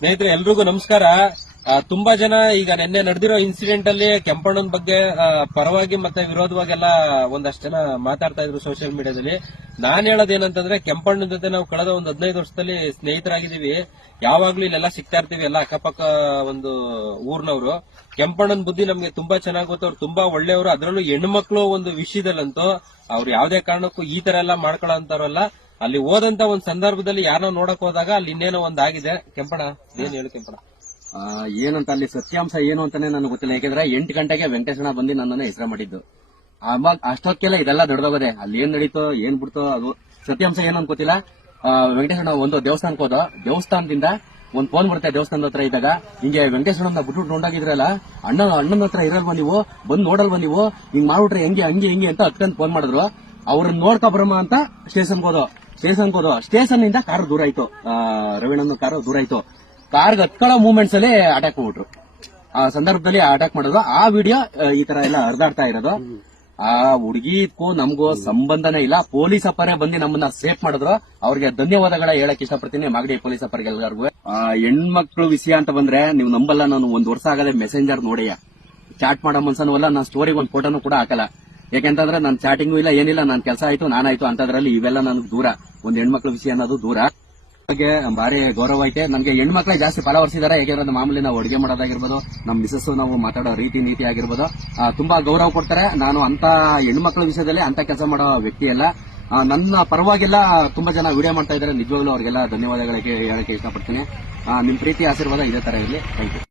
ಸ್ನೇಹಿತರೆ ಎಲ್ರಿಗೂ ನಮಸ್ಕಾರ. ತುಂಬಾ ಜನ ಈಗ ನಿನ್ನೆ ನಡೆದಿರೋ ಇನ್ಸಿಡೆಂಟ್ ಅಲ್ಲಿ ಕೆಂಪಣ್ಣನ ಬಗ್ಗೆ ಪರವಾಗಿ ಮತ್ತೆ ವಿರೋಧವಾಗೆಲ್ಲ ಒಂದಷ್ಟು ಜನ ಮಾತಾಡ್ತಾ ಇದ್ರು ಸೋಷಿಯಲ್ ಮೀಡಿಯಾದಲ್ಲಿ. ನಾನ್ ಹೇಳೋದೇನಂತಂದ್ರೆ, ಕೆಂಪಣ್ಣನ ಜೊತೆ ನಾವು ಕಳೆದ ಒಂದು 15 ವರ್ಷದಲ್ಲಿ ಸ್ನೇಹಿತರಾಗಿದ್ದೀವಿ. ಯಾವಾಗ್ಲೂ ಇಲ್ಲೆಲ್ಲ ಸಿಗ್ತಾ ಇರ್ತೀವಿ, ಎಲ್ಲ ಅಕ್ಕಪಕ್ಕ ಒಂದು ಊರ್ನವರು. ಕೆಂಪಣ್ಣನ ಬುದ್ಧಿ ನಮ್ಗೆ ತುಂಬಾ ಚೆನ್ನಾಗಿ ಗೊತ್ತು. ಅವ್ರು ತುಂಬಾ ಒಳ್ಳೆಯವರು. ಅದರಲ್ಲೂ ಹೆಣ್ಮಕ್ಳು ಒಂದು ವಿಷಯದಲ್ಲಂತೂ ಅವ್ರು ಯಾವ್ದೇ ಕಾರಣಕ್ಕೂ ಈ ತರ ಎಲ್ಲ ಮಾಡ್ಕೊಳ್ಳೋಂತಾರಲ್ಲ. ಅಲ್ಲಿ ಹೋದಂತ ಒಂದ್ ಸಂದರ್ಭದಲ್ಲಿ ಯಾರನ್ನೋ ನೋಡಕ್ ಹೋದಾಗ ಅಲ್ಲಿ ಇನ್ನೇನೋ ಒಂದಾಗಿದೆ. ಕೆಂಪಣ್ಣ ಏನ್ ಹೇಳು ಕೆಂಪಣ್ಣ? ಏನಂತ ಅಲ್ಲಿ ಸತ್ಯಾಂಶ ಏನು ಅಂತಾನೆ ನನಗೆ ಗೊತ್ತಿಲ್ಲ. ಯಾಕಂದ್ರೆ 8 ಗಂಟೆಗೆ ವೆಂಕಟೇಶಣ್ಣ ಬಂದು ನನ್ನನ್ನ ಹೆಸರು ಮಾಡಿದ್ದು. ಆವಾಗ ಅಷ್ಟೊಕ್ಕೆಲ್ಲ ಇದೆಲ್ಲ ದೊಡ್ಡದೋಗದೆ. ಅಲ್ಲಿ ಏನ್ ನಡೀತೋ ಏನ್ ಬಿಡ್ತೋ ಅದು ಸತ್ಯಾಂಶ ಏನು ಅಂತ ಗೊತ್ತಿಲ್ಲ. ವೆಂಕಟೇಶಣ್ಣ ಒಂದು ದೇವಸ್ಥಾನಕ್ಕೆ ಹೋದ. ದೇವಸ್ಥಾನದಿಂದ ಒಂದ್ ಫೋನ್ ಬರುತ್ತೆ ದೇವಸ್ಥಾನದ ಹತ್ರ ಇದ್ದಾಗ, ಹಿಂಗೆ ವೆಂಕಟೇಶ್ವರನ್ನ ಬಿಟ್ಬಿಟ್ಟು ನೋಡಾಗಿದ್ರಲ್ಲ, ಅಣ್ಣನ ಹತ್ರ ಇರಲ್ವಾ ನೀವು, ಬಂದ್ ನೋಡಲ್ವಾ ನೀವು, ಹಿಂಗ್ ಮಾಡ್ಬಿಟ್ರೆ ಹೆಂಗೆ ಹಂಗೆ ಹಿಂಗೆ ಅಂತ ಹತ್ಕೊಂಡ್ ಫೋನ್ ಮಾಡಿದ್ರು. ಅವ್ರನ್ನ ನೋಡ್ಕೊ ಬರಮ್ಮ ಅಂತ ಸ್ಟೇಷನ್ಗೆ ಹೋದೋ. ಸ್ಟೇಷನ್ ಇಂದ ಕಾರ್ ದೂರ ಆಯ್ತು, ರವೀಣನ ಕಾರ್ ದೂರ ಆಯ್ತು. ಕಾರ್ಗೆ ಹತ್ಕೊಳ್ಳೋ ಮೂವ್ಮೆಂಟ್ಸ್ ಅಲ್ಲಿ ಅಟ್ಯಾಕ್ ಮಾಡ್ಬಿಟ್ರು. ಆ ಸಂದರ್ಭದಲ್ಲಿ ಅಟ್ಯಾಕ್ ಮಾಡಿದ್ರು. ಆ ವಿಡಿಯೋ ಈ ತರ ಎಲ್ಲ ಹರಿದಾಡ್ತಾ ಇರೋದು. ಆ ಹುಡುಗಿಗೂ ನಮಗೂ ಸಂಬಂಧನೇ ಇಲ್ಲ. ಪೊಲೀಸ್ ಅಪ್ಪರೇ ಬಂದು ನಮ್ಮನ್ನ ಸೇಫ್ ಮಾಡಿದ್ರು. ಅವ್ರಿಗೆ ಧನ್ಯವಾದಗಳ ಹೇಳಕ್ ಇಷ್ಟಪಡ್ತೀನಿ, ಮಾಗಡಿ ಪೊಲೀಸ್ ಅಪ್ಪರಿಗೆ ಎಲ್ಲರಿಗೂ. ಹೆಣ್ಮಕ್ಳು ವಿಷಯ ಅಂತ ಬಂದ್ರೆ ನೀವು ನಂಬಲ್ಲ, ನಾನು 1 ವರ್ಷ ಆಗದೆ ಮೆಸೆಂಜರ್ ನೋಡಿಯ ಚಾಟ್ ಮಾಡೋ ಮನ್ಸನವಲ್ಲ. ನಾನು ಸ್ಟೋರಿಗೆ ಒಂದು ಫೋಟೋನು ಕೂಡ ಹಾಕಲ್ಲ. ಯಾಕೆಂತಂದ್ರೆ ನನ್ನ ಚಾಟಿಂಗು ಇಲ್ಲ, ಏನಿಲ್ಲ. ನನ್ನ ಕೆಲಸ ಆಯ್ತು, ನಾನಾಯ್ತು ಅಂತದ್ರಲ್ಲಿ ಇವೆಲ್ಲ ನನಗೆ ದೂರ. ಒಂದ್ ಹೆಣ್ಮಕ್ಳ ವಿಷಯ ಅನ್ನೋದು ದೂರ. ಬಗ್ಗೆ ಭಾರಿ ಗೌರವ ಐತೆ ನನಗೆ. ಹೆಣ್ಮಕ್ಳೇ ಜಾಸ್ತಿ ಫಾಲೋವರ್ಸ್ ಯಾಕೆಂದ್ರೆ ಮಾಮೂಲಿ ನಾವು ಅಡುಗೆ ಮಾಡೋದಾಗಿರ್ಬೋದು, ನಮ್ಮ ಮಿಸಸ್ ನಾವು ಮಾತಾಡೋ ರೀತಿ ನೀತಿ ಆಗಿರ್ಬೋದು, ತುಂಬಾ ಗೌರವ ಕೊಡ್ತಾರೆ. ನಾನು ಅಂತ ಹೆಣ್ಮಕ್ಳ ವಿಷಯದಲ್ಲಿ ಅಂತ ಕೆಲಸ ಮಾಡೋ ವ್ಯಕ್ತಿ ಅಲ್ಲ. ನನ್ನ ಪರವಾಗೆಲ್ಲ ತುಂಬಾ ಜನ ವಿಡಿಯೋ ಮಾಡ್ತಾ ಇದ್ದಾರೆ. ನಿಜವಾಗ್ಲೂ ಅವ್ರಿಗೆಲ್ಲ ಧನ್ಯವಾದಗಳಿಗೆ ಹೇಳಕ್ಕೆ ಇಷ್ಟಪಡ್ತೀನಿ. ನಿಮ್ ಪ್ರೀತಿ ಆಶೀರ್ವಾದ ಇದೇ ತರ ಇರಲಿ. Thank you.